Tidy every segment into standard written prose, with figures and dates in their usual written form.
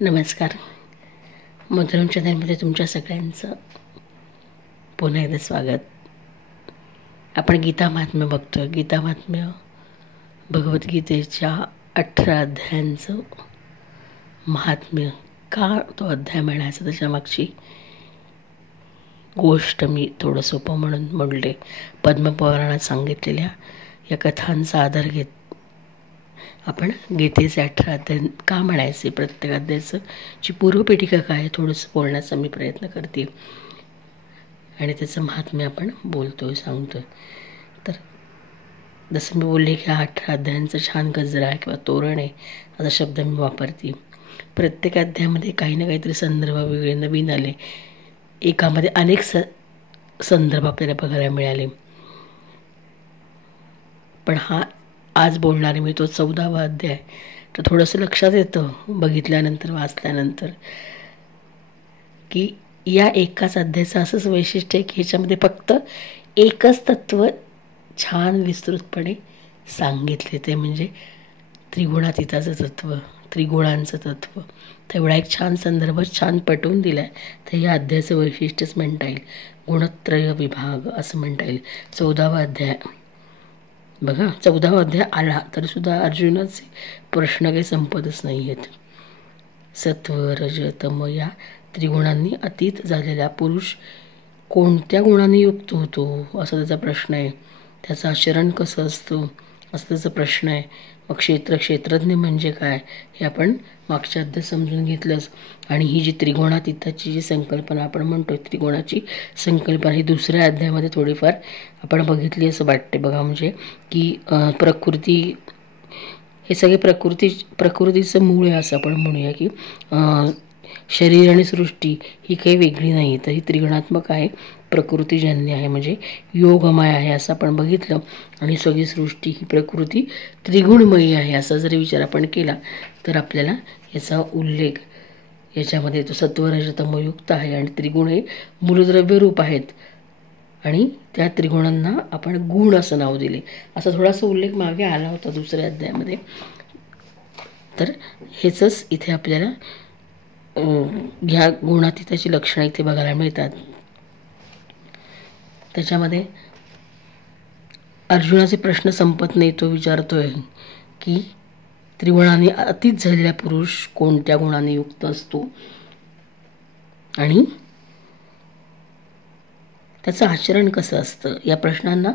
नमस्कार. मधुरम चॅनलमध्ये तुमच्या सगळ्यांचं पुन्हा एकदा स्वागत. आपण गीता महात्म्य बघतो. गीता महात्म्य भगवद्गीतेच्या 18 अध्यायांचं महात्म्य. का तो अध्याय म्हणायचा त्याच्यामागची गोष्ट मी थोडं सोपं म्हणून म्हणले. पद्मपुराणात सांगितलेल्या या कथांचा आधार घेत आपण गीतेचे 18 अध्याय का म्हणायचे, प्रत्येक अध्यायाचं ची पूर्वपीठिका काय थोडंसं बोलण्याचा मी प्रयत्न करते आणि त्याचं महात्म्य आपण बोलतोय सांगतोय. तर जसं मी बोलले की 18 अध्यायांचं छान गजरा आहे किंवा तोरण आहे असा शब्द मी वापरते. प्रत्येक अध्यायामध्ये काही ना काहीतरी संदर्भ वेगळे नवीन आले. एकामध्ये अनेक संदर्भ आपल्याला बघायला मिळाले. पण हा आज बोलणारे मी तो 14वा अध्याय. तर थोडंसं लक्षात येतं बघितल्यानंतर वाचल्यानंतर की या एकाच अध्यायाचं असंच वैशिष्ट्य आहे की ह्याच्यामध्ये फक्त एकच तत्त्व छान विस्तृतपणे सांगितले, ते म्हणजे त्रिगुणातीताचं तत्त्व, त्रिगुणांचं तत्त्व. तेवढा एक छान संदर्भ छान पटवून दिला आहे. तर या अध्यायाचं वैशिष्ट्यच म्हणता येईल, गुणत्रय विभाग असं म्हणता येईल. 14वा अध्याय बघा. 14वा अध्याय आला तरीसुद्धा अर्जुनाचे प्रश्न काही संपतच नाही आहेत. सत्व रज तम या त्रिगुणांनी अतीत झालेला पुरुष कोणत्या गुणाने युक्त होतो असा त्याचा प्रश्न आहे. त्याचं आचरण कसं असतं असं त्याचा प्रश्न आहे. मग क्षेत्रज्ञ म्हणजे काय हे आपण मागच्या अध्यायात समजून घेतलंच. आणि ही जी त्रिगुणातीताची जी संकल्पना आपण म्हणतो, त्रिगुणाची संकल्पना ही दुसऱ्या अध्यायामध्ये थोडीफार आपण बघितली असं वाटते बघा. म्हणजे की प्रकृती हे सगळे प्रकृतीचं मूळ आहे असं आपण म्हणूया. की शरीर आणि सृष्टी ही काही वेगळी नाही, तर ही त्रिगुणात्मक आहे, प्रकृतीजन्य आहे, म्हणजे योगमय आहे असं आपण बघितलं. आणि सगळी सृष्टी ही प्रकृती त्रिगुणमयी आहे असा जरी विचार आपण केला तर आपल्याला याचा उल्लेख याच्यामध्ये तो सत्वरजतमयुक्त आहे. आणि त्रिगुण हे मूलद्रव्य रूप आहेत आणि त्या त्रिगुणांना आपण गुण असं नाव दिले. असा थोडासा उल्लेख मागे आला होता दुसऱ्या अध्यायामध्ये. तर हेचंच इथे आपल्याला ह्या गुणातीताची लक्षणं इथे बघायला मिळतात. त्याच्यामध्ये अर्जुनाचे प्रश्न संपत नाही. तो विचारतोय की त्रिगुणांनी अतीत झालेला पुरुष कोणत्या गुणाने युक्त असतो आणि त्याचं आचरण कसं असतं. या प्रश्नांना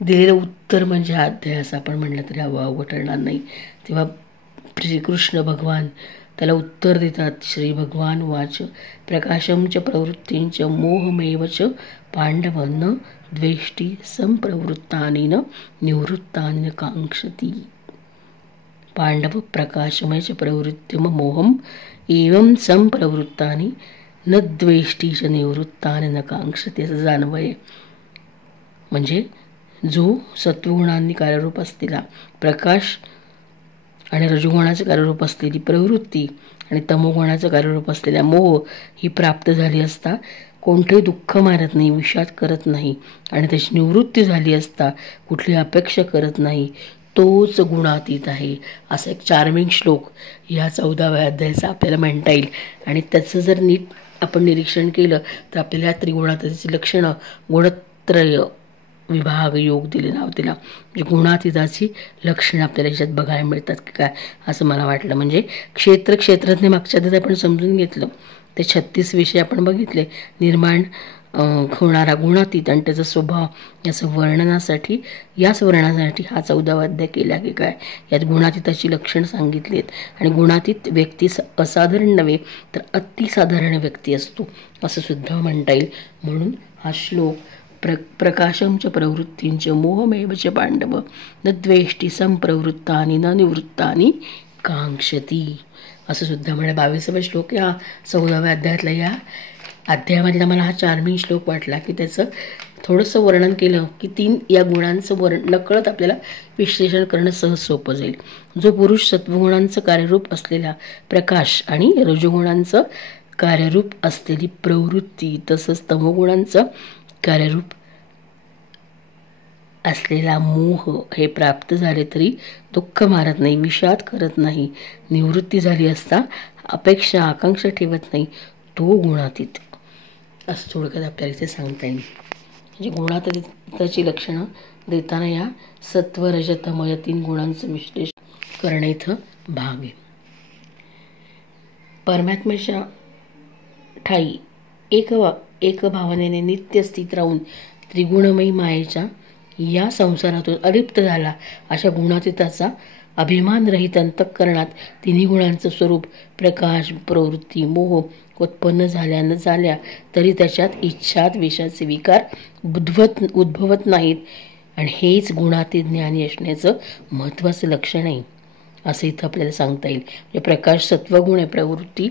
दिलेलं उत्तर म्हणजे हा अध्याय असं आपण म्हणलं तरी अवघड ठरणार नाही. तेव्हा श्रीकृष्ण भगवान त्याला उत्तर देतात. श्री भगवान वाच प्रकाशम च प्रवृत्तींच मोहमेव च पांडव न द्वेष्टी संप्रवृत्तानि न निवृत्तानि न कांक्षती. पांडव प्रकाशमय च प्रवृत्तिम मोहम एवं संप्रवृत्तानि न द्वेष्टी च निवृत्तानि न कांक्षती असं जाणवय. म्हणजे जो सत्वगुणांनी कार्यरूप असलेला प्रकाश आणि रजोगुणाचं कार्यरूप असलेली प्रवृत्ती आणि तमोगुणाचं कार्यरूप असलेल्या मोह ही प्राप्त झाली असता कोणतेही दुःख मारत नाही, विषाद करत नाही आणि त्याची निवृत्ती झाली असता कुठली अपेक्षा करत नाही, तोच गुणातीत आहे. असा एक चार्मिंग श्लोक या 14व्या अध्यायाचा आपल्याला म्हणता येईल. आणि त्याचं जर नीट आपण निरीक्षण केलं तर आपल्याला त्रिगुणातीताची लक्षणं गुणत्रय विभाग योग दिले नाव तिला, म्हणजे गुणातीताची लक्षणं आपल्याला याच्यात बघायला मिळतात की काय असं मला वाटलं. म्हणजे क्षेत्रज्ञ मागच्या आधी आपण समजून घेतलं. ते 36 विषय आपण बघितले. निर्माण होणारा गुणातीत आणि त्याचा स्वभाव याच वर्णनासाठी हा 14वा अध्याय केला की काय. यात गुणातीताची लक्षणं सांगितली आहेत. आणि गुणातीत व्यक्ती असाधारण नव्हे तर अतिसाधारण व्यक्ती असतो असं सुद्धा म्हणता येईल. म्हणून हा श्लोक प्रकाशम च प्रवृत्तींच मोहमेव च पांडव न द्वेष्टी संप्रवृत्तानि न निवृत्तानि कांक्षती असं सुद्धा म्हणे. 22वा श्लोक या 14व्या अध्यायातला. या अध्यायामधला मला हा चार्मिंग श्लोक वाटला की त्याचं थोडंसं वर्णन केलं की 3 या गुणांचं नकळत आपल्याला विश्लेषण करणं सहज सोपं जाईल. जो पुरुष सत्वगुणांचं कार्यरूप असलेला प्रकाश आणि रजोगुणांचं कार्यरूप असलेली प्रवृत्ती तसंच तमोगुणांचं कार्यरूप असलेला मोह हे प्राप्त झाले तरी दुःख मारत नाही, विषाद करत नाही, निवृत्ती झाली असता अपेक्षा आकांक्षा ठेवत नाही तो गुणातीत, असं थोडक्यात आपल्याला इथे सांगता येईल. म्हणजे गुणातीताची लक्षणं देताना या सत्व रज तम या 3 गुणांचं विश्लेषण करणे इथं भाग आहे. परमात्म्याच्या ठाई एक भावनेने नित्य स्थित राहून त्रिगुणमयी मायेच्या या संसारातून अलिप्त झाला अशा गुणातीताचा अभिमान रहित अंतःकरणात 3 गुणांचं स्वरूप प्रकाश, प्रवृत्ती, मोह उत्पन्न झाल्या न झाल्या तरी त्याच्यात इच्छा द्वेषाचे विकार उद्भवत नाहीत. आणि हेच गुणातीत ज्ञानी असण्याचं महत्त्वाचं लक्षण आहे असं इथं आपल्याला सांगता येईल. म्हणजे प्रकाश सत्वगुण आहे, प्रवृत्ती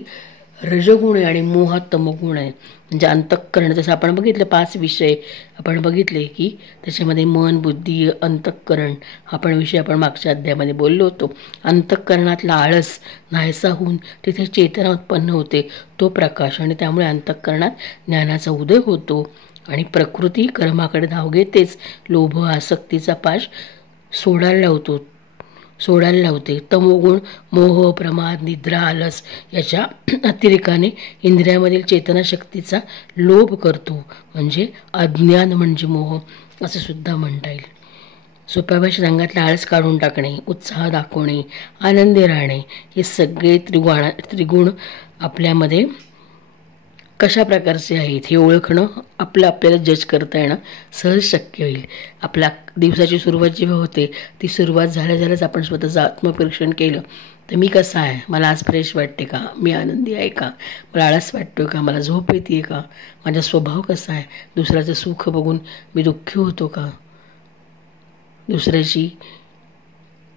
रजगुण आहे आणि मोह तमगुण आहे. म्हणजे अंतःकरण जसं आपण बघितलं 5 विषय आपण बघितले की त्याच्यामध्ये मन, बुद्धी, अंतःकरण हा पण विषय आपण मागच्या अध्यायामध्ये बोललो होतो. अंतःकरणातला आळस नाहीसा होऊन तिथे चेतना उत्पन्न होते तो प्रकाश, आणि त्यामुळे अंतःकरणात ज्ञानाचा उदय होतो. आणि प्रकृती कर्माकडे धाव घेतेच लोभ आसक्तीचा पाश सोडायला लावते. तमोगुण मोह, प्रमाद, निद्रा, आलस याच्या अतिरेकाने इंद्रियामधील चेतनाशक्तीचा लोभ करतो. म्हणजे अज्ञान म्हणजे मोह असं सुद्धा म्हणता येईल. सोप्या भाषेत अंगातला आळस काढून टाकणे, उत्साह दाखवणे, आनंदी राहणे हे सगळे त्रिगुण आपल्यामध्ये कशा प्रकारचे आहेत हे ओळखणं आपल्याला जज करता येणं सहज शक्य होईल. आपल्या दिवसाची सुरुवात जेव्हा होते ती सुरुवात झाल्याच आपण स्वतःचं आत्मपरीक्षण केलं तर मी कसा आहे, मला आज फ्रेश वाटते का, मी आनंदी आहे का, मला आळस वाटतो का, मला झोप येते का, माझा स्वभाव कसा आहे, दुसऱ्याचं सुख बघून मी दुःखी होतो का, दुसऱ्याची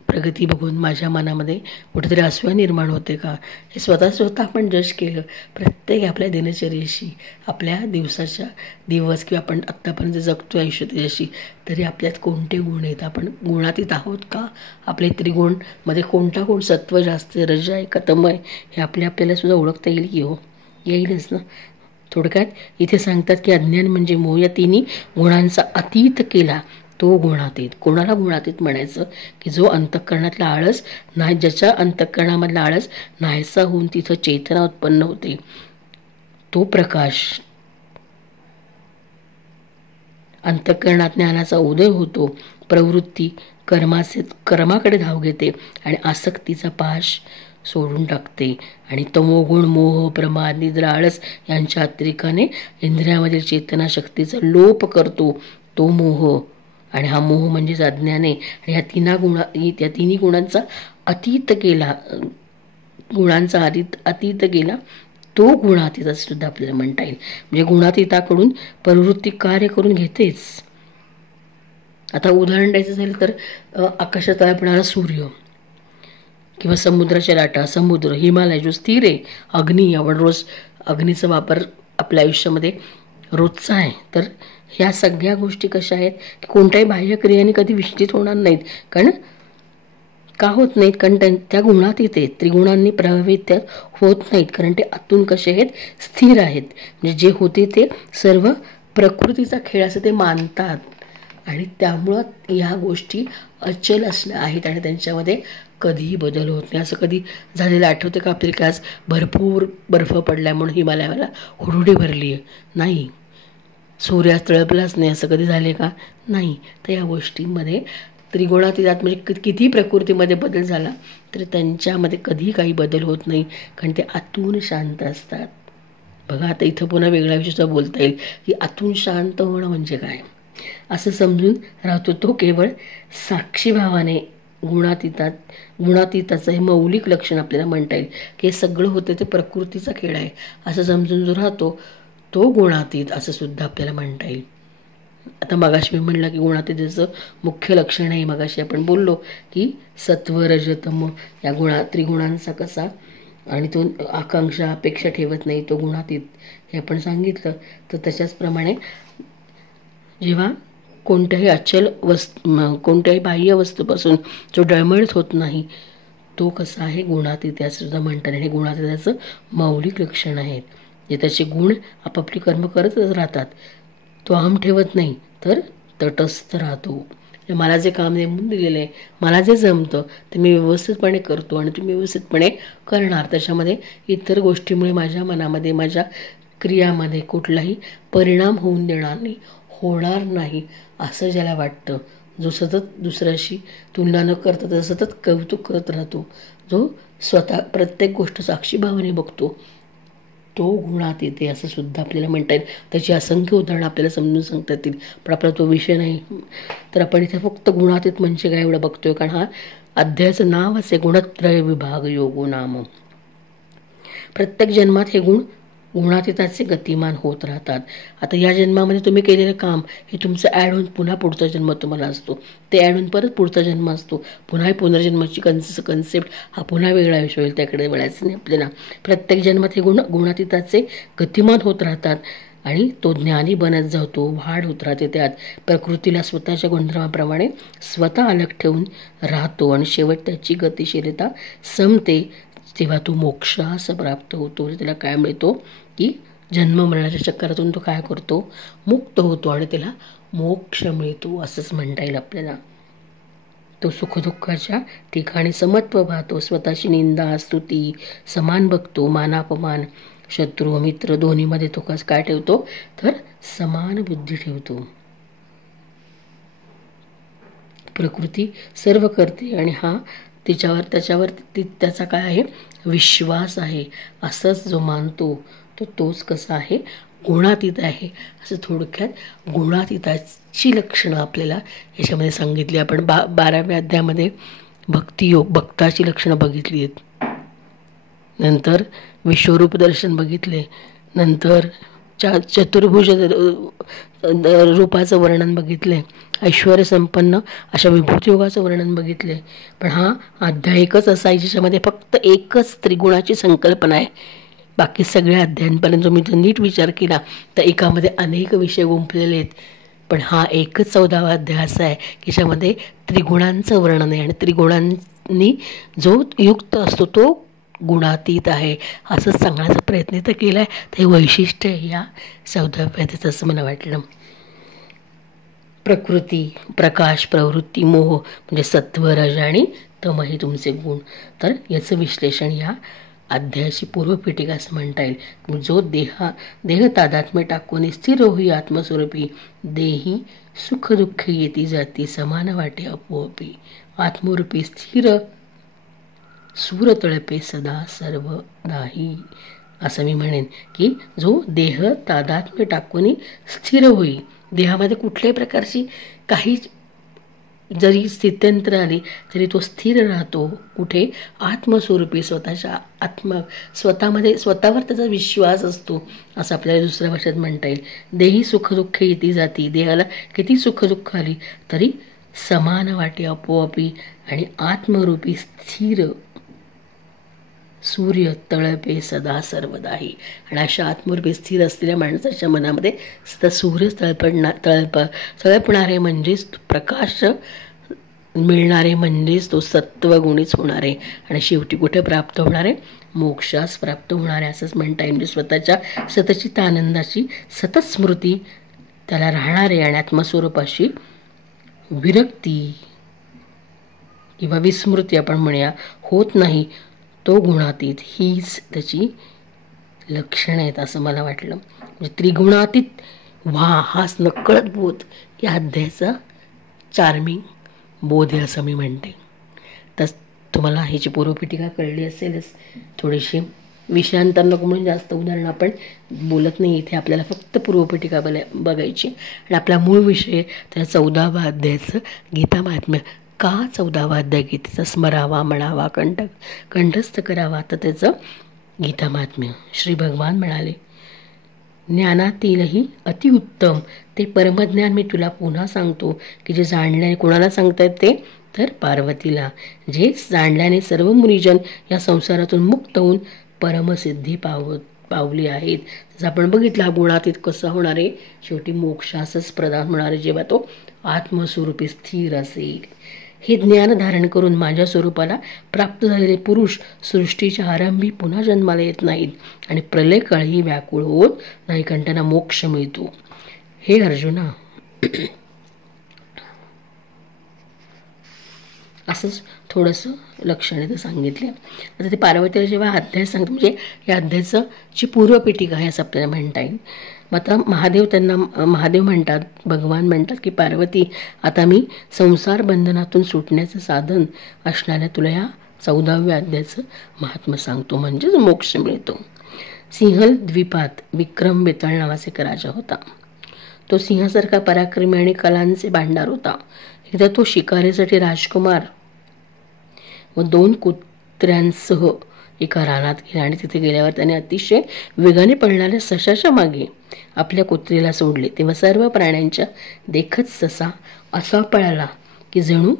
प्रगती बघून माझ्या मनामध्ये कुठेतरी असूया निर्माण होते का, हे स्वतः आपण जज केलं. प्रत्येक आपल्या दिनचर्येशी, आपल्या दिवस किंवा आपण आत्तापर्यंत जगतो आयुष्य त्याच्याशी, तरी आपल्यात कोणते गुण आहेत, आपण गुणातीत आहोत का, आपले त्रिगुणमध्ये कोणता गुण सत्व जास्त, रज आहे का तम आहे, हे आपल्याला सुद्धा ओळखता येईल की हो, येईलच ना. थोडक्यात इथे सांगतात की अज्ञान म्हणजे मोह या 3 गुणांचा अतीत केला तो गुणातीत. कोणाला गुणातीत म्हणायचं की जो अंतःकरणातला आळस नाही, ज्याच्या अंतःकरणामधला आळस नाहीसा होऊन तिथं चेतना उत्पन्न होते तो प्रकाश, अंतःकरणात ज्ञानाचा उदय होतो, प्रवृत्ती कर्माकडे धाव घेते आणि आसक्तीचा पाश सोडून टाकते. आणि तमोगुण मोह, प्रमाद, निद्रा, आळस यांच्या अतिरेकाने इंद्रियामधील चेतनाशक्तीचा लोप करतो तो मोह. आणि हा मोह म्हणजेच अज्ञान आहे. आणि ह्या 3 गुणांचा अतीत गेला तो गुणातीत असं सुद्धा आपल्याला म्हणता येईल. म्हणजे गुणातीताकडून प्रवृत्ती कार्य करून घेतेच. आता उदाहरण द्यायचं झालं तर आकाशात तळपणारा सूर्य किंवा समुद्राच्या लाटा, समुद्र, हिमालय जो स्थिर आहे, अग्नी, आपण रोज अग्नीचा वापर आपल्या आयुष्यामध्ये रोजचा आहे. तर ह्या सगळ्या गोष्टी कशा आहेत की कोणत्याही बाह्यक्रियाने कधी विचलित होणार नाहीत. कारण का होत नाहीत, कारण त्या गुणात येते, त्रिगुणांनी प्रभावित त्यात होत नाहीत, कारण ते आतून कसे आहेत, स्थिर आहेत. म्हणजे जे होते ते सर्व प्रकृतीचा खेळ असं ते मानतात आणि त्यामुळं ह्या गोष्टी अचल असल्या आहेत आणि त्यांच्यामध्ये कधीही बदल होत नाही. असं कधी झालेलं आठवतं का आपल्याला की आज भरपूर बर्फ पडला म्हणून हिमालयाला हुरहुडी भरली आहे? नाही. सूर्यास्त तळपलाच नाही असं कधी झाले का? नाही. तर या गोष्टींमध्ये त्रिगुणातीतात म्हणजे किती प्रकृतीमध्ये बदल झाला तरी त्यांच्यामध्ये कधीही काही बदल होत नाही, कारण ते आतून शांत असतात. बघा आता इथं पुन्हा वेगळा विषय बोलता येईल की आतून शांत होणं म्हणजे काय असं समजून राहतो. तो केवळ साक्षीभावाने गुणातीताचं हे मौलिक लक्षण आपल्याला म्हणता येईल की हे सगळं होतं ते प्रकृतीचा खेळ आहे असं समजून जो राहतो तो गुणातीत असं सुद्धा आपल्याला म्हणता येईल. आता मगाशी मी म्हणलं की गुणातीताचं मुख्य लक्षण आहे, मगाशी आपण बोललो की सत्व रज तम या त्रिगुणांचा कसा आणि तो आकांक्षा अपेक्षा ठेवत नाही तो गुणातीत हे आपण सांगितलं. तर तशाचप्रमाणे जेव्हा कोणत्याही बाह्य वस्तूपासून जो डळमळत होत नाही तो कसा आहे, गुणातीत असं सुद्धा म्हणतात. आणि हे गुणातीताचं मौलिक लक्षण आहेत जे त्याचे गुण आपापली कर्म करतच राहतात. तो अहम ठेवत नाही तर तटस्थ राहतो. मला जे काम नेमून दिलेलं आहे, मला जे जमतं ते मी व्यवस्थितपणे करतो आणि तुम्ही व्यवस्थितपणे करणार. त्याच्यामध्ये इतर गोष्टीमुळे माझ्या मनामध्ये, माझ्या क्रियामध्ये कुठलाही परिणाम होऊन देणार नाही, होणार नाही असं ज्याला वाटतं, जो सतत दुसऱ्याशी तुलना न करता तर सतत कौतुक करत राहतो, जो स्वतः प्रत्येक गोष्ट साक्षीभावाने बघतो, तो गुणात येते असं सुद्धा आपल्याला म्हणता येईल. त्याची असंख्य उदाहरणं आपल्याला समजून सांगता येतील, पण आपला तो विषय नाही. तर आपण इथे फक्त गुणातीत म्हणजे काय एवढं बघतोय, कारण हा अध्यायाचं नाव असे गुणत्रय विभाग योगो नाम. प्रत्येक जन्मात हे गुण गुणातीताचे गतिमान होत राहतात. आता या जन्मामध्ये तुम्ही केलेलं काम हे तुमचं ॲड होऊन पुन्हा पुढचा जन्म तुम्हाला असतो, ते ॲड होऊन परत पुढचा जन्म असतो, पुन्हा पुनर्जन्माची कन्सेप्ट हा पुन्हा वेगळा विषय होईल, त्याकडे वळायचं नाही आपल्याला. प्रत्येक जन्मात हे गुणातीताचे गतिमान होत राहतात आणि तो ज्ञानी बनत जातो, वाढ होत राहते त्यात. प्रकृतीला स्वतःच्या गुणधर्माप्रमाणे स्वतः अलग ठेवून राहतो आणि शेवट त्याची गतिशीलता संपते, तेव्हा तो मोक्षास प्राप्त होतो. त्याला काय मिळतो की जन्म मरणाच्या चक्रातून तो काय करतो, मुक्त होतो आणि त्याला मोक्ष मिळतो असंच म्हणता येईल आपल्याला. तो सुखदुःखाच्या ठिकाणी समत्व पाहतो, स्वतःची निंदा स्तुती समान बघतो, मानापमान शत्रू मित्र दोन्हीमध्ये तो काय ठेवतो तर समान बुद्धी ठेवतो. प्रकृती सर्व करते आणि हा त्याच्यावर त्याचा काय आहे, विश्वास आहे, असंच जो मानतो तोच कसा आहे, गुणातीत आहे. असं थोडक्यात गुणातीताची लक्षणं आपल्याला याच्यामध्ये सांगितली. आपण 12व्या अध्यायामध्ये भक्तियोग, भक्ताची लक्षणं बघितली आहेत, नंतर विश्वरूप दर्शन बघितले, नंतर चतुर्भुज रूपाचं वर्णन बघितले, ऐश्वर संपन्न अशा विभूतियोगाचं वर्णन बघितले. पण हा अध्याय एकच असा आहे ज्याच्यामध्ये फक्त एकच त्रिगुणाची संकल्पना आहे. बाकी सगळ्या अध्यायांपर्यंत तुम्ही जर नीट विचार केला तर एकामध्ये अनेक विषय गुंफलेले आहेत, पण हा एकच 14वा अध्याय असा आहे की ज्यामध्ये त्रिगुणांचं वर्णन आहे आणि त्रिगुणांनी जो युक्त असतो तो गुणातीत आहे असं सांगण्याचा प्रयत्न तर केला आहे. ते वैशिष्ट्य या 14व्या अध्यायाचं असं मला वाटलं. प्रकृती, प्रकाश, प्रवृत्ती, मोह म्हणजे सत्व, रज आणि तम हे तुमचे गुण. तर याचं विश्लेषण या अध्यायाची पूर्वपीठिका असं म्हणता येईल. जो देह तादात्म्य टाकून स्थिर होई आत्मस्वरूपी, देही सुख दुःख येती जाती समान वाटे आपोआपी, आत्मरूपी स्थिर सूर तळपे सदा सर्वदाही. असं मी म्हणेन की जो देह तादात्म्य टाकून स्थिर होई, देहामध्ये कुठल्याही प्रकारची काही जरी स्थित्यंतर आली तरी तो स्थिर राहतो. कुठे, आत्मस्वरूपी, स्वतःमध्ये स्वतःवर त्याचा विश्वास असतो असं आपल्याला दुसऱ्या भाषेत म्हणता येईल. देही सुखदुःख येती जाती, देहाला किती सुखदुःख आली तरी समान वाटे आपोआपी आणि आत्मरूपी स्थिर सूर्य तळपे सदा सर्वदाही. आणि अशा आत्मरूपी स्थिर असलेल्या माणसाच्या मनामध्ये सदा सूर्य तळपणारे म्हणजेच प्रकाश मिळणारे, म्हणजेच तो सत्वगुणीच होणारे आणि शेवटी कुठे प्राप्त होणारे, मोक्षास प्राप्त होणारे असंच म्हणता येईल. म्हणजे स्वतःच्या सतचित आनंदाची सतत स्मृती त्याला राहणारे आणि आत्मस्वरूपाशी विरक्ती किंवा विस्मृती आपण म्हणूया होत नाही, तो गुणातीत, हीच त्याची लक्षणं आहेत असं मला वाटलं. म्हणजे त्रिगुणातीत हाच नकळत बोध या अध्यायाचा चार्मिंग बोध आहे असं मी म्हणते. तर तुम्हाला ह्याची पूर्वपीठिका कळली असेलच. थोडीशी विषयांतर नको म्हणून जास्त उदाहरणं आपण बोलत नाही इथे, आपल्याला फक्त पूर्वपीठिका बघायची आणि आपला मूळ विषय त्या 14व्या अध्यायाचं गीता महात्म्य. का 14वा अध्याय गीतेचा स्मरावा, म्हणावा, कंठस्थ करावा, तर त्याचं गीता महात्म्य. श्री भगवान म्हणाले, ज्ञानातीलही अतिउत्तम ते परमज्ञान मी तुला पुन्हा सांगतो की जे जाणल्याने, कोणाला सांगतायत ते तर पार्वतीला, जे जाणल्याने सर्व मुनिजन या संसारातून मुक्त होऊन परमसिद्धी पावली आहेत. जसं आपण बघितलं हा गुणातीत कसा होणार आहे, शेवटी मोक्षासच प्रदान होणार आहे जेव्हा तो आत्मस्वरूपी स्थिर असेल. हे ज्ञान धारण करून माझ्या स्वरूपाला प्राप्त झालेले पुरुष सृष्टीच्या आरंभी पुन्हा जन्माला येत नाहीत आणि प्रलय काळही व्याकुळ होत नाही, कारण त्यांना मोक्ष मिळतो. हे अर्जुना, असंच थोडंसं लक्षणे तर सांगितले. आता ते पार्वतीला जेव्हा अध्याय सांगतो, म्हणजे या अध्यायाची पूर्वपीठिका आहे असं आपल्याला म्हणता येईल. मग आता महादेव म्हणतात, भगवान म्हणतात की पार्वती, आता मी संसार बंधनातून सुटण्याचं साधन असणाऱ्या तुला या 14व्या अध्यायाचं महात्म्य सांगतो, म्हणजेच मोक्ष मिळतो. सिंहल द्वीपात विक्रम बेताळ नावाचा एक राजा होता. तो सिंहासारखा पराक्रमी आणि कलांचे भांडार होता. एकदा तो शिकारीसाठी राजकुमार व 2 कुत्र्यांसह एका रानात गेला आणि तिथे गेल्यावर त्याने अतिशय वेगाने पळणाऱ्या सशाच्या मागे आपल्या कुत्रीला सोडले. तेव्हा सर्व प्राण्यांच्या देखत ससा असा पळाला की जणू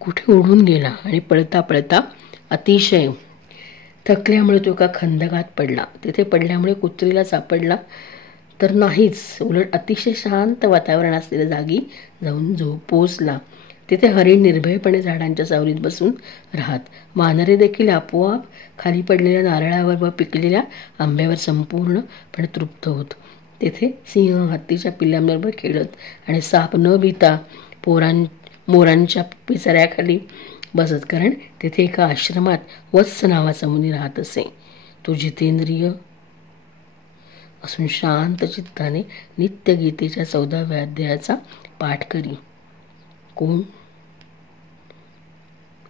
कुठे उडून गेला आणि पळता पळता अतिशय थकल्यामुळे तो एका खंदकात पडला. तिथे पडल्यामुळे कुत्रीला सापडला तर नाहीच, उलट अतिशय शांत वातावरण असलेल्या जागी जाऊन पोचला. तिथे हरिण निर्भयपणे झाडांच्या सावलीत बसून राहत. वानरे देखील आपोआप खाली पडलेल्या नारळावर व पिकलेल्या आंब्यावर संपूर्णपणे तृप्त होत. तिथे सिंह हत्तीच्या पिल्लांबरोबर खेळत आणि साप न भीता मोरांच्या पिसाऱ्याखाली बसत. कारण तिथे एका आश्रमात वत्स नावाचा मुनी राहत असे. तो जितेंद्रिय असून शांत चित्ताने नित्य गीतेच्या 14व्या अध्यायाचा पाठ करी. कोण?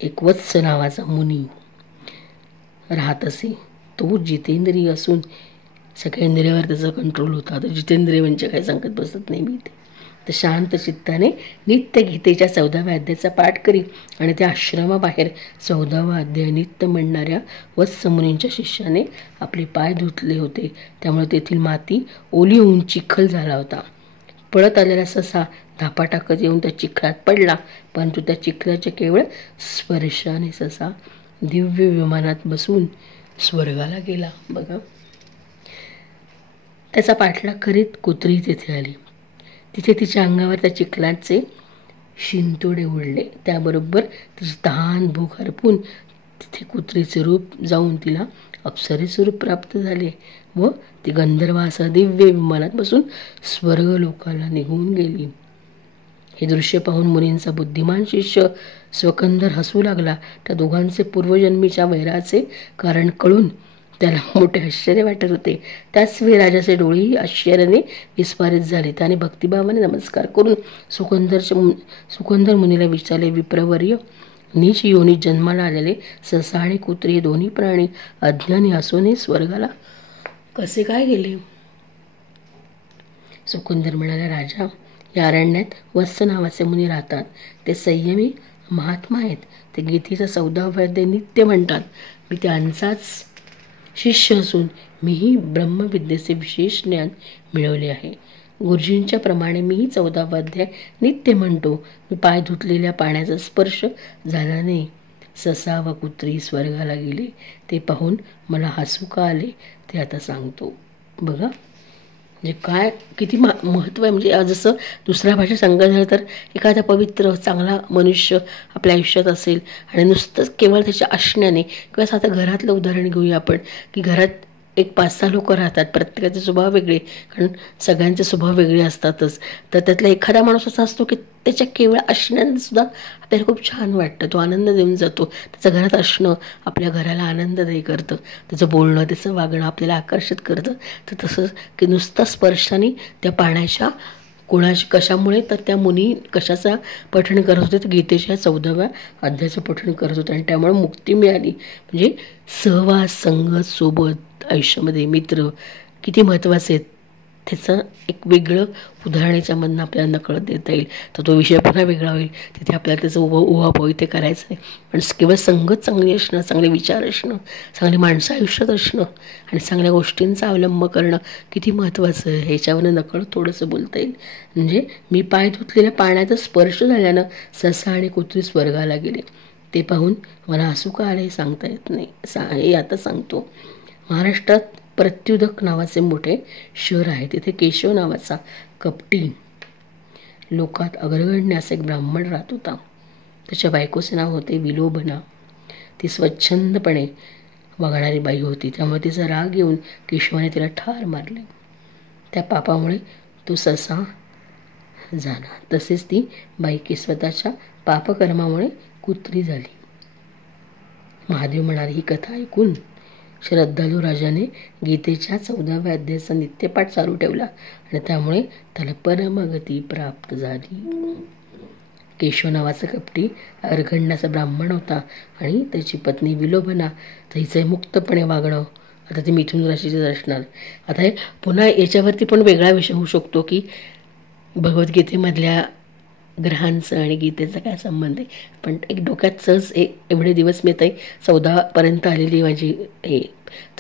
एक वत्स नावाचा मुनी राहत असे. तो जितेंद्रिय असून सगळ्या इंद्रियावर त्याचा कंट्रोल होता. आता जितेंद्रिय म्हणजे काय सांगत बसत नाही मी ते. तर शांत चित्ताने नित्य गीतेच्या 14व्या अध्यायाचा पाठ करी. आणि त्या आश्रमाबाहेर 14वा अध्याय नित्य म्हणणाऱ्या वत्स मुनींच्या शिष्याने आपले पाय धुतले होते. त्यामुळे तेथील माती ओली होऊन चिखल झाला होता. पळत आलेला ससा धापा टाकत येऊन त्या चिखलात पडला, परंतु त्या चिखलाच्या केवळ स्पर्शाने ससा दिव्य विमानात बसून स्वर्गाला गेला. बघा, त्याचा पाठलाग करीत कुत्री तिथे आली. तिथे तिच्या अंगावर त्या चिखलाचे शिंतोडे उडले. त्याबरोबर तिची तहान भूक हरपून तिथे कुत्रीचे रूप जाऊन तिला अप्सरेचे रूप प्राप्त झाले व ती गंधर्वासह दिव्य विमानात बसून स्वर्गलोकाला निघून गेली. हे दृश्य पाहून मुनींचा बुद्धिमान शिष्य स्वकंदर हसू लागला. त्या दोघांचे पूर्वजन्मीच्या वैराचे कारण कळून त्याला मोठे आश्चर्य वाटत होते. त्याच वेळी राजाचे डोळेही आश्चर्याने विस्फारित झाले. त्याने भक्तिभावाने नमस्कार करून सुकंदर मुनीला विचारले, विप्रवर्य, नीच योनीत जन्माला आलेले ससा आणि कुत्री हे दोन्ही प्राणी अज्ञानी असूनही स्वर्गाला कसे काय गेले? सुकंदर म्हणाला, राजा, या अरण्यात वत्स नावाचे मुनी राहतात. ते संयमी महात्मा आहेत. ते गीतेचा 14वा अध्याय नित्य म्हणतात. मी त्यांचाच शिष्य असून मीही ब्रह्मविद्येचे विशेष ज्ञान मिळवले आहे. गुरुजींच्या प्रमाणे मीही 14वा अध्याय नित्य म्हणतो. मी पाय धुतलेल्या पाण्याचा स्पर्श झाला नाही. ससा व कुत्री स्वर्गाला गेले. ते पाहून मला हसू का आले ते आता सांगतो. बघा, म्हणजे काय किती महत्त्व आहे. म्हणजे जसं दुसऱ्या भाषेत सांगायचं झालं तर एखादा पवित्र चांगला मनुष्य आपल्या आयुष्यात असेल आणि नुसतंच केवळ त्याच्या असण्याने, किंवा आता घरातलं उदाहरण घेऊया आपण, की घरात एक 5-6 लोक राहतात. प्रत्येकाचे स्वभाव वेगळे, कारण सगळ्यांचे स्वभाव वेगळे असतातच. तर त्यातला एखादा माणूस असा असतो की त्याच्या केवळ असण्याने सुद्धा आपल्याला खूप छान वाटतं, तो आनंद देऊन जातो. त्याचं घरात असणं आपल्या घराला आनंददायी करतं. त्याचं बोलणं, त्याचं वागणं आपल्याला आकर्षित करतं. तर तसंच की नुसता स्पर्शाने त्या पाण्याच्या कशामुळे, तर त्या मुनी कशाचा पठण करत होते, तर गीतेच्या 14व्या अध्यायाचं पठण करत होते आणि त्यामुळे मुक्ती मिळाली. म्हणजे सहवास, संगत, सोबत आयुष्यामध्ये मित्र किती महत्त्वाचे आहेत त्याचं एक वेगळं उदाहरण याच्यामधनं आपल्याला नकळत देता येईल. तर तो विषय पुन्हा वेगळा होईल, तिथे आपल्याला त्याचं उहापोह ते करायचं नाही. पण केवळ संगत चांगली असणं, चांगले विचार असणं, चांगली माणसं आयुष्यात असणं आणि चांगल्या गोष्टींचा अवलंब करणं किती महत्त्वाचं आहे ह्याच्यावरनं नकळत थोडंसं बोलता येईल. म्हणजे मी पाय धुतलेल्या पाण्याचा स्पर्श झाल्यानं ससा आणि कुत्री स्वर्गाला गेले. ते पाहून मला हसू का आले सांगता येत नाही. हे आता सांगतो. महाराष्ट्रात प्रत्युदक नावाचे मोठे शहर आहे. तिथे केशव नावाचा कपटी लोकात अग्रगण्य असा एक ब्राह्मण राहत होता. त्याच्या बायकोचे नाव होते विलोभना. ती स्वच्छंदपणे वागणारी बाई होती. त्यामुळे तिचा राग येऊन केशवाने तिला ठार मारले. त्या पापामुळे तो ससा झाला. तसेच ती बाईकी स्वतःच्या पापकर्मामुळे कुत्री झाली. महादेव म्हणाले, ही कथा ऐकून श्रद्धालू राजाने गीतेच्या 14व्या अध्यायाचा नित्यपाठ चालू ठेवला आणि त्यामुळे त्याला परमगती प्राप्त झाली. केशव नावाचा कपटी अर्घण्णाचा ब्राह्मण होता आणि त्याची पत्नी विलोभना. तिचं मुक्तपणे वागणं, आता ती मिथुन राशीचीच असणार. आता हे पुन्हा याच्यावरती पण वेगळा विषय होऊ शकतो की भगवद्गीतेमधल्या ग्रहांचं आणि गीतेचा काय संबंध आहे. पण एक डोक्यात सहज एवढे दिवस मी ताई 14पर्यंत आलेली माझी हे,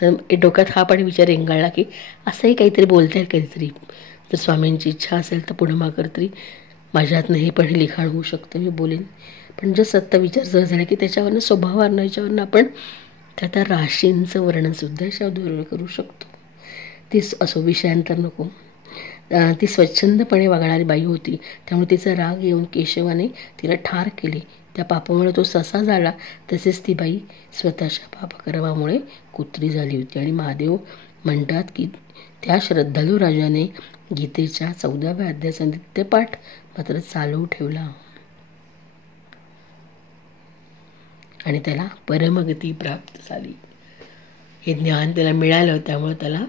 तर एक डोक्यात हा पण विचार रेंगाळला की असंही काहीतरी बोलता येईल कधीतरी. जर स्वामींची इच्छा असेल तर पुढं मागं तरी माझ्यातनं हे पण लिखाण होऊ शकतं, मी बोलेन. पण जर आत्ता विचार सहज झाला की त्याच्यावरनं स्वभावावरनं याच्यावरनं आपण त्या राशींचं वर्णनसुद्धा याच्यावर करू शकतो. तीच असो, विषयांतर नको. ती स्वच्छंदपणे वागणारी बाई होती, त्यामुळे तिचा राग येऊन केशवाने तिला ठार केले. त्या पापामुळे तो ससा झाला. तसेच ती बाई स्वतःच्या पापकर्मामुळे कुत्री झाली होती. आणि महादेव म्हणतात की त्या श्रद्धालू राजाने गीतेच्या 14व्या अध्यायाचा नित्यपाठ मात्र चालू ठेवला आणि त्याला परमगती प्राप्त झाली. हे ज्ञान त्याला मिळालं, त्यामुळे त्याला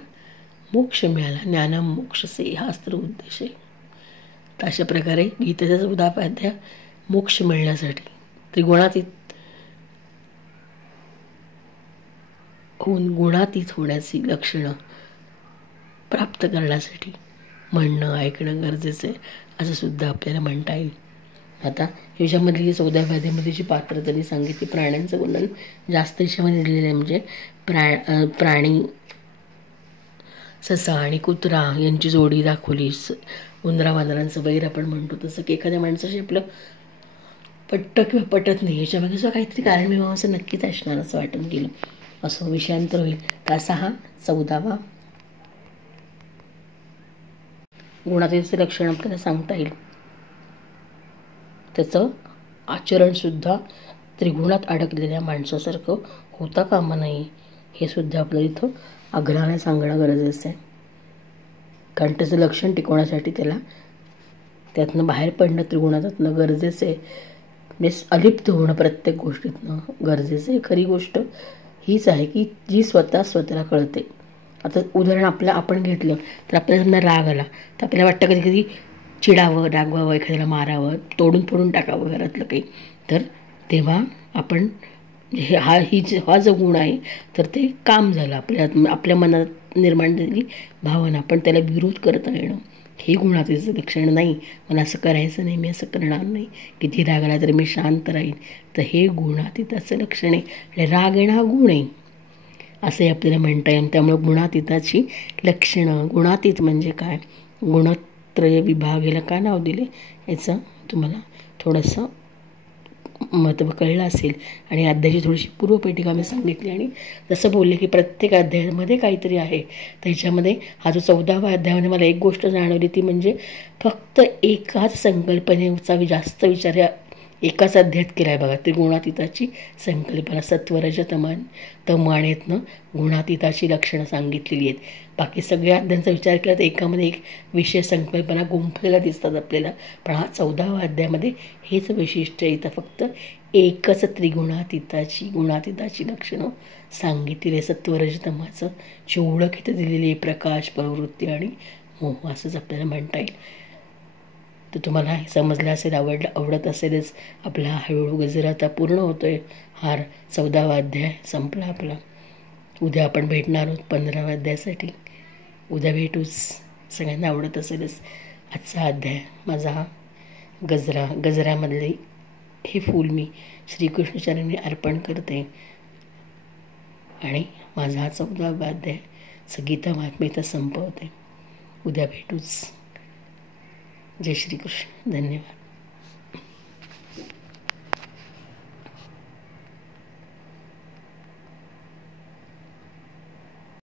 मोक्ष मिळाला. ज्ञानम मोक्षसे हाच तर उद्देश आहे. तर अशा प्रकारे गीतेचा 14व्या अध्याय मोक्ष मिळण्यासाठी, त्रिगुणातीत होऊन गुणातीत होण्याची लक्षणं प्राप्त करण्यासाठी म्हणणं ऐकणं गरजेचं आहे, असं सुद्धा आपल्याला म्हणता येईल. आता ह्याच्यामधली 14व्या अध्यायामध्ये जी पात्र त्यांनी सांगितली, प्राण्यांचं वर्णन जास्त याच्यामध्ये दिलेलं आहे. म्हणजे प्राणी ससा आणि कुत्रा यांची जोडी दाखवली. उंदरा वानरांचं वैर आपण म्हणतो तसं की एखाद्या माणसाशी आपलं पटतं किंवा पटत नाही, याच्यामध्ये सुद्धा काहीतरी कारणमीमांसा नक्कीच असणार असं वाटून गेलं. असं विषयांतर होईल. असा हा 14वा गुणातीताचं लक्षण आपल्याला सांगता येईल. त्याचं आचरणसुद्धा त्रिगुणात अडकलेल्या माणसासारखं होता कामा नये, हे सुद्धा आपल्याला इथं आग्रहाने सांगणं गरजेचं आहे. कारण त्याचं लक्षण टिकवण्यासाठी त्याला त्यातनं बाहेर पडणं, त्रिगुणातनं गरजेचं आहे. म्हणजे अलिप्त होणं प्रत्येक गोष्टीतनं गरजेचं आहे. खरी गोष्ट हीच आहे की जी स्वतःला कळते. आता उदाहरण आपण घेतलं तर आपल्याला समजा राग आला तर आपल्याला वाटतं कधी कधी चिडावं, रागवावं, एखाद्याला मारावं, तोडून फोडून टाकावं घरातलं काही. तर तेव्हा आपण हा जो गुण आहे तर ते काम झालं, आपल्या मनात निर्माण झालेली भावना. पण त्याला विरोध करता येणं हे गुणातीताचं लक्षण नाही. मला असं करायचं नाही, मी असं करणार नाही, किती राग आला तरी मी शांत राहील, तर हे गुणातीताचं लक्षण आहे. आणि राग येणं हा गुण आहे असंही आपल्याला म्हणता येईल. त्यामुळे गुणातीताची लक्षणं, गुणातीत म्हणजे काय, गुणत्रय विभाग याला का नाव दिले याचं तुम्हाला थोडंसं महत्त्व कळलं असेल. आणि अध्यायाची थोडीशी पूर्वपेटिका मी सांगितली आणि जसं बोलले की प्रत्येक अध्यायामध्ये काहीतरी आहे. त्याच्यामध्ये हा जो 14वा अध्यायामध्ये मला एक गोष्ट जाणवली, ती म्हणजे फक्त एकाच संकल्पनेचा जास्त विचार या एकाच अध्यायात केला आहे बघा. ते गुणातीताची संकल्पना, सत्वरज तमानेतनं गुणातीताची लक्षणं सांगितलेली आहेत. बाकी सगळ्या अध्यायांचा विचार केला तर एकामध्ये एक विषय संकल्पना गुंफलेल्या दिसतात आपल्याला. पण हा 14वा अध्यायामध्ये हेच वैशिष्ट्य इथं फक्त एकच गुणातीताची लक्षणं सांगितलेली आहे. सत्वरज तमाचं जी ओळख इथं दिलेली आहे, प्रकाश, प्रवृत्ती आणि मोह, असंच आपल्याला म्हणता येईल. तर तुम्हाला हे समजलं असेल, आवडत असेलच. आपला हळूहळू गजर आता पूर्ण होतोय. हा 14वा अध्याय संपला आपला. उद्या आपण भेटणार आहोत 15व्या अध्यायासाठी. उद्या भेटूच. सगळ्यांना आवडत असेलच आजचा अध्याय. माझा हा गजरामधले हे फूल मी श्रीकृष्णचरणी अर्पण करते आणि माझा हा 14वा अध्याय गीता महात्म्यता संपवते. उद्या भेटूच. जय श्रीकृष्ण. धन्यवाद.